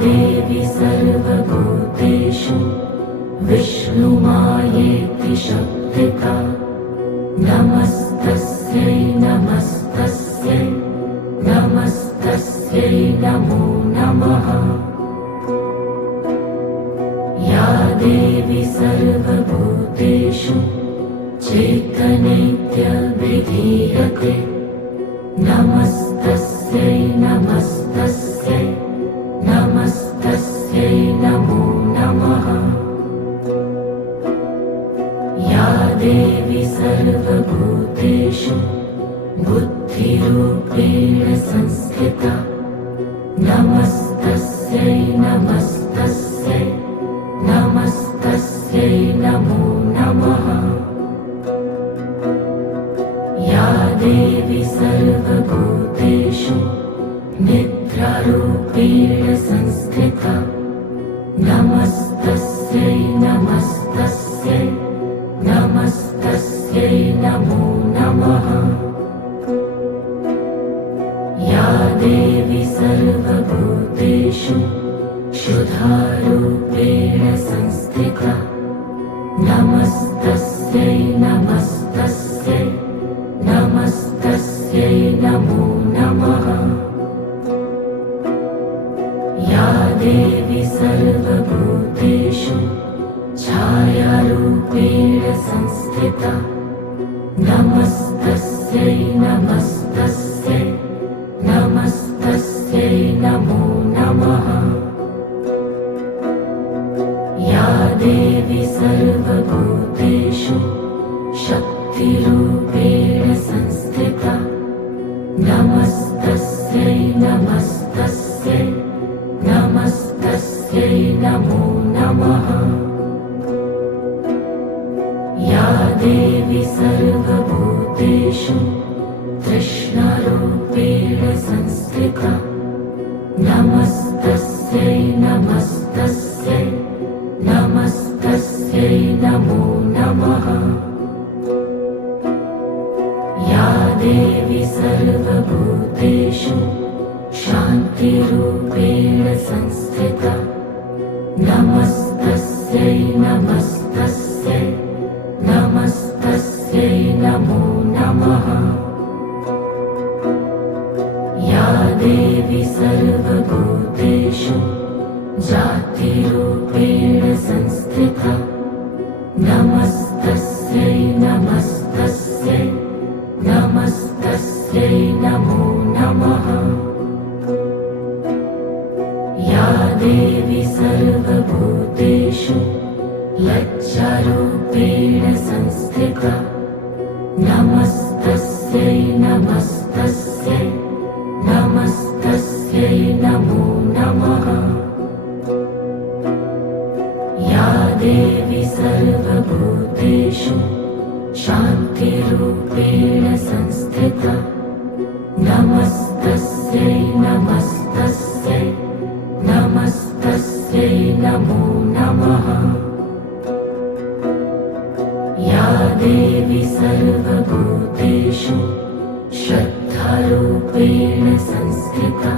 देवी सर्वभूतेषु विष्णुमायेति शब्दिका नमस्तस्यै नमस्तस्यै नमस्तस्यै नमो नमः। या देवी सर्वभूतेषु चैतन्यविधीयते नमस्तस्यै नमस्तस्यै नमस्तस्यै नमो नमः। या देवी सर्वभूतेषु बुद्धिरूपेण संस्थिता नमस्तस्यै नमस्तस्यै नमस्तस्यै नमो नमः। या देवी सर्वभूतेषु निद्रारूपेण संस्थिता नमस्तस्यै नमस्तस्यै नमस्तस्यै नमो नमः। या देवी सर्वभूतेषु क्षुधारूपेण संस्थिता नमस्तस्यै नमस्तस्यै नमस्तस्यै नमो नमः। या देवी सर्वभूतेषु छायारूपेण संस्थिता नमस्तस्यै नमस्तस्यै नमस्तस्यै नमो नमः। या देवी सर्वभूतेषु शक्तिरूपेण संस्थिता नमस्तस्यै नमस्तस्यै नमस्तस्यै नमो नमः। या देवी सर्वभूतेषु तृष्णारूपेण संस्थिता नमस्तस्यै नमस्तस्यै नमस्तस्यै नमो नमः। या देवी सर्वभूतेषु शान्तिरूपेण संस्थिता नमस्तस्यै नमस्तस्यै नमस्तस्यै नमो नमः। या देवी सर्वभूतेषु जातिरूपेण संस्थिता नमस्तस्यै नमस्तस्यै नमस्तस्यै नमो नमः। या देवी सर्वभूतेषु लज्जारूपेण संस्थिता नमस्तस्यै नमस्तस्यै नमस्तस्यै नमो नमः। या देवी सर्वभूतेषु शान्तिरूपेण संस्थिता नमस्तस्यै नमस्तस्यै नमस्तस्यै नमो नमः। या देवी सर्वभूतेषु श्रद्धारूपेण संस्थिता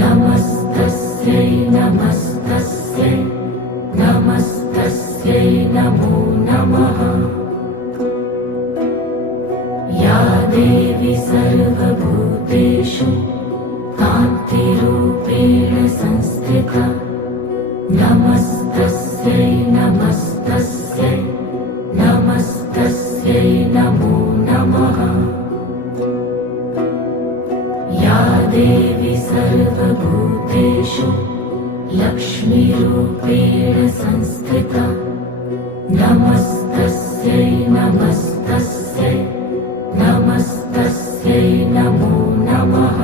नमस्तस्यै नमस्तस्यै नमस्तस्यै नमो नमः। या देवी सर्वभूतेषु कान्तिरूपेण संस्थिता नमस्तस्यै नमस्तस्यै नमस्तस्यै नमो नमः। या देवी सर्वभूतेषु लक्ष्मीरूपेण संस्थिता नमस्तस्यै नमस्तस्यै नमस्तस्यै नमो नमः।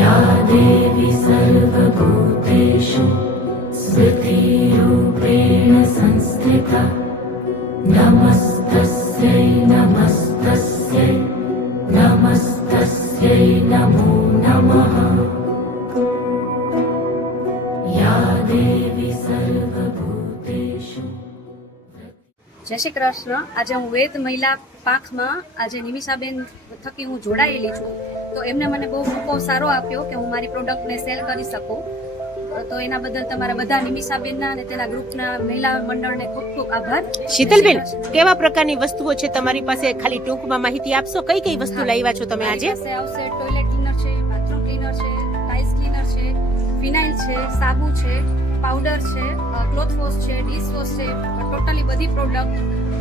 या देवी सर्वभूतेषु स्मृतिरूपेण संस्थिता नमस्तस्यै नमस्तस्यै नमस्तस्यै नमो नमः। या देवी सर्वभूतेषु। જય શ્રી કૃષ્ણ। આજે હું વેદ મહિલા પાંખમાં આજે નિમિષાબેન થકી હું જોડાયેલી છું। તો એમને મને બહુ મોકો સારો આપ્યો કે હું મારી પ્રોડક્ટને સેલ કરી શકું. તો એના બદલ તમારા બધા નિમિષાબેનના અને તેના ગ્રુપના મહિલા મંડળને ખૂબ ખૂબ આભાર. શીતલબેન, કેવા પ્રકારની વસ્તુઓ છે તમારી પાસે? ખાલી ટૂંકમાં માહિતી આપશો. કઈ કઈ વસ્તુ લાવ્યા છો તમે આજે? મારી પાસે આવશે ટોયલેટ ક્લીનર છે, બાથરૂમ ક્લીનર છે, ટાઇલ્સ ક્લીનર છે, ફિનાઇલ છે, સાબુ છે, પાવડર છે, ક્લોથ વોશ છે, ડિશ વોશ છે. ટોટલી બધી પ્રોડક્ટ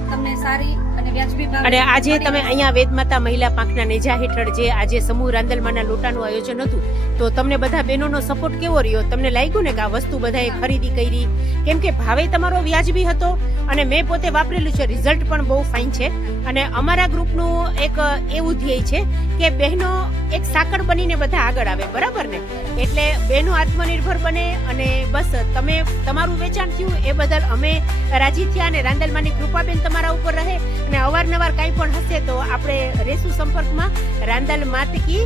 તમને સારી અને વ્યાજબી ભાવે અને આજે મળી તમે રહેશે. અહીંયા વેદમાતા મહિલા પાંખના નેજા હેઠળ જે આજે સમૂહ રાંદલમાના લોટાનું આયોજન હતું, તો તમને બધા બહેનોનો સપોર્ટ કેવો રહ્યો? તમને લાગ્યું ને કે આ વસ્તુ બધાએ ખરીદી કરી? કેમ કે ભાવે તમારો વ્યાજબી હતો અને મેં પોતે વાપરેલું છે, રિઝલ્ટ પણ બહુ ફાઇન છે. અને અમારા ગ્રુપનું એક એવું ધ્યેય છે કે બહેનો એક સાંકળ બનીને બધા આગળ આવે, બરાબર ને? એટલે બહેનો આત્મનિર્ભર બને અને બસ તમે તમારું વેચાણ થયું એ બદલ અમે રાજી થયા અને રાંદલમાની કૃપાબેન તમારા ઉપર રહે અને અવારનવાર કાંઈ પણ હશે તો આપણે રહેશું સંપર્કમાં. રાંદલ માતકી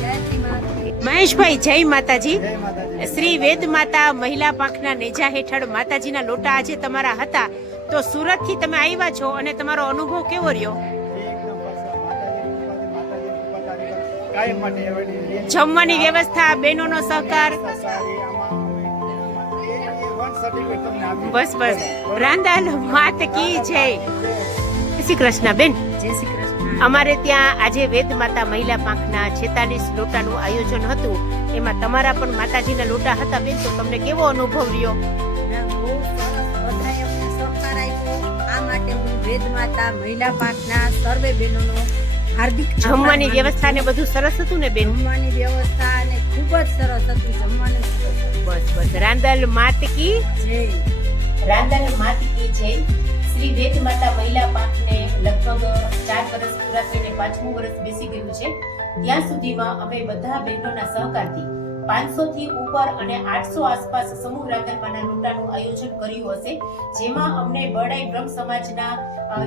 જય શ્રી માતા. મહેશભાઈ, જય માતાજી. શ્રી વેદ માતા મહિલા પાંખના નેજા હેઠળ માતાજીના લોટા આજે તમારા હતા, તો સુરત થી તમે આવ્યા છો અને તમારો અનુભવ કેવો રહ્યો? જમવાની વ્યવસ્થા, બહેનોનો સહકાર, બસ બસ. રાંદલ માત કી જય. જય શ્રી કૃષ્ણ બેન. જય શ્રી કૃષ્ણ. અમારે ત્યાં આજે વેદ માતા મહિલા પાંખના 46 લોટાનું આયોજન હતું, એમાં તમારા પણ માતાજીના લોટા હતા બેન, તો તમને કેવો અનુભવ રહ્યો? બહુ સરસ, બધાએ અમને સહકાર આપ્યો. આ માટે હું વેદ માતા મહિલા પાંખના સર્વે બહેનોનો હાર્દિક આભાર જમવાની માનું છું. વ્યવસ્થા ને બધું સરસ હતું ને બેન? જમવાની વ્યવસ્થા અને ખૂબ જ સરસ હતું. જમવાનું બસ બસ. રાંદલ માત કી જય. રાંદલ માત કી જય. શ્રી વેદ માતા મહિલા પાંખને લગભગ 4 વર્ષ પૂરા થઈને 5મું વર્ષ બેસી ગયું છે. ત્યાં સુધીમાં અમે બધા બહેનોના સહકારથી 500 થી ઉપર અને 800 આસપાસ સમૂહ રાંદલમાના લોટાનું આયોજન કર્યું હશે, જેમાં અમને બરડાઈ બ્રહ્મ સમાજના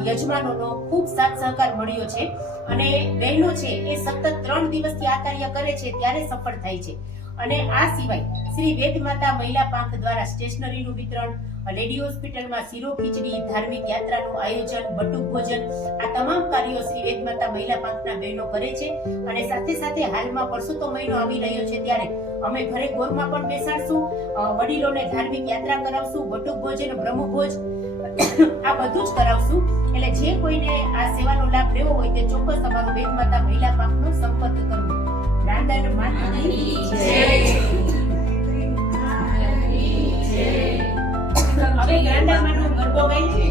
યજમાનોનો ખૂબ સાથ સહકાર મળ્યો છે. અને બહેનો છે એ સતત 3 દિવસથી આ કાર્ય કરે છે ત્યારે સફળ થાય છે. અને આ સિવાય શ્રી વેદ માતા મહિલા પાંખ દ્વારા સ્ટેશનરીનું વિતરણ, લેડી હોસ્પિટલમાં શીરો ખીચડી, ધાર્મિક યાત્રાનું આયોજન, બટુક ભોજન, આ તમામ કાર્યો શ્રી વેદ માતા મહિલા પાંખના બહેનો કરે છે. અને સાથે સાથે હાલમાં પરસોત્તમ મહિનો આવી રહ્યો છે ત્યારે અમે ઘરે ગોરમાં પણ બેસાડશું, વડીલોને ધાર્મિક યાત્રા કરાવશું, બટુક ભોજન, બ્રહ્મભોજ આ બધું જ કરાવશું. એટલે જે કોઈને આ સેવાનો લાભ લેવો હોય તે ચોક્કસ અમારો વેદ માતા મહિલા પાંખનો સંપર્ક કરવો. રાંદલ માતાજી જય. હવે રાંદલમાનો ગરબો ગાઈ છે.